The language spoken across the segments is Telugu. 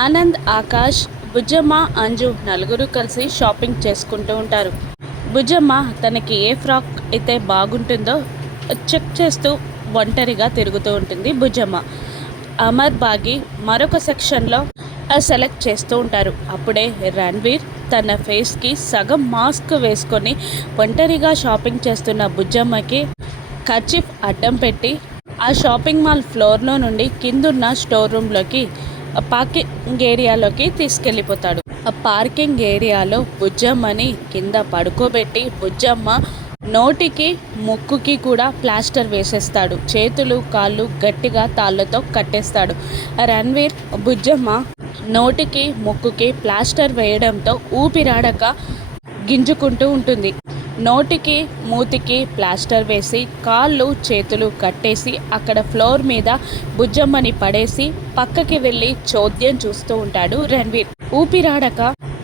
ఆనంద్, ఆకాష్, బుజ్జమ్మ, అంజు నలుగురు కలిసి షాపింగ్ చేసుకుంటూ ఉంటారు. బుజ్జమ్మ తనకి ఏ ఫ్రాక్ అయితే బాగుంటుందో చెక్ చేస్తూ ఒంటరిగా తిరుగుతూ ఉంటుంది బుజ్జమ్మ. అమర్ బాగి మరొక సెక్షన్లో సెలెక్ట్ చేస్తూ ఉంటారు. అప్పుడే రణ్వీర్ తన ఫేస్కి సగం మాస్క్ వేసుకొని ఒంటరిగా షాపింగ్ చేస్తున్న బుజ్జమ్మకి కర్చీఫ్ అడ్డం పెట్టి ఆ షాపింగ్ మాల్ ఫ్లోర్లో నుండి కిందున్న స్టోర్ రూమ్లోకి పార్కింగ్ ఏరియాలోకి తీసుకెళ్ళిపోతాడు. ఆ పార్కింగ్ ఏరియాలో బుజ్జమ్మని కింద పడుకోబెట్టి బుజ్జమ్మ నోటికి ముక్కుకి కూడా ప్లాస్టర్ వేసేస్తాడు. చేతులు కాళ్ళు గట్టిగా తాళ్ళతో కట్టేస్తాడు. రణ్వీర్ బుజ్జమ్మ నోటికి ముక్కుకి ప్లాస్టర్ వేయడంతో ఊపిరాడక గింజుకుంటూ ఉంటుంది. నోటికి మూతికి ప్లాస్టర్ వేసి కాళ్ళు చేతులు కట్టేసి అక్కడ ఫ్లోర్ మీద బుజ్జమ్మని పడేసి పక్కకి వెళ్ళి చోద్యం చూస్తూ ఉంటాడు రణ్వీర్. ఊపిరాడక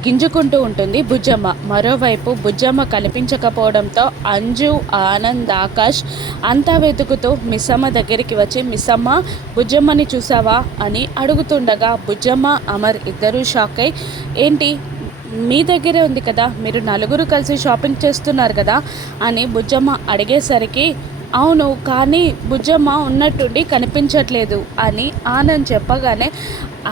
గింజుకుంటూ ఉంటుంది బుజ్జమ్మ. మరోవైపు బుజ్జమ్మ కనిపించకపోవడంతో అంజు, ఆనంద్, ఆకాష్ అంతా వెతుకుతూ మిస్సమ్మ దగ్గరికి వచ్చి మిస్సమ్మ బుజ్జమ్మని చూసావా అని అడుగుతుండగా బుజ్జమ్మ అమర్ ఇద్దరూ షాక్ అయి ఏంటి మీ దగ్గరే ఉంది కదా, మీరు నలుగురు కలిసి షాపింగ్ చేస్తున్నారు కదా అని బుజ్జమ్మ అడిగేసరికి అవును కానీ బుజ్జమ్మ ఉన్నట్టుండి కనిపించట్లేదు అని ఆనంద్ చెప్పగానే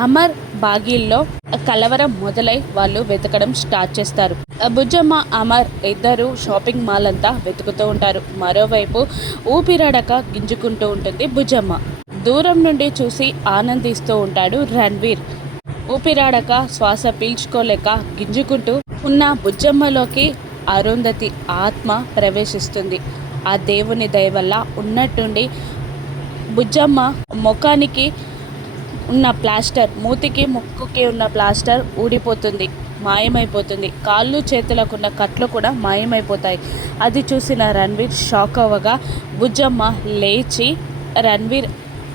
అమర్ బాగీల్లో కలవరం మొదలై వాళ్ళు వెతకడం స్టార్ట్ చేస్తారు. బుజ్జమ్మ అమర్ ఇద్దరు షాపింగ్ మాల్ అంతా వెతుకుతూ ఉంటారు. మరోవైపు ఊపిరాడక గింజుకుంటూ ఉంటుంది బుజ్జమ్మ. దూరం నుండి చూసి ఆనందిస్తూ ఉంటాడు రణ్వీర్. ఊపిరాడక శ్వాస పీల్చుకోలేక గింజుకుంటూ ఉన్న బుజ్జమ్మలోకి అరుంధతి ఆత్మ ప్రవేశిస్తుంది. ఆ దేవుని దయ వల్ల ఉన్నట్టుండి బుజ్జమ్మ ముఖానికి ఉన్న ప్లాస్టర్, మూతికి ముక్కుకి ఉన్న ప్లాస్టర్ ఊడిపోతుంది, మాయమైపోతుంది. కాళ్ళు చేతులకున్న కట్లు కూడా మాయమైపోతాయి. అది చూసిన రణ్వీర్ షాక్ అవ్వగా బుజ్జమ్మ లేచి రణ్వీర్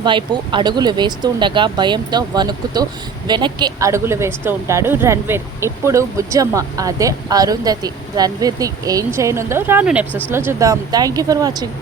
వైపు అడుగులు వేస్తూ ఉండగా భయంతో వణుకుతూ వెనక్కి అడుగులు వేస్తూ ఉంటాడు రణ్వీర్. ఇప్పుడు బుజ్జమ్మ అదే అరుంధతి రణ్వీర్ని ఏం చేయనుందో రాను ఎపిసోడ్స్లో చూద్దాం. Thank you for watching.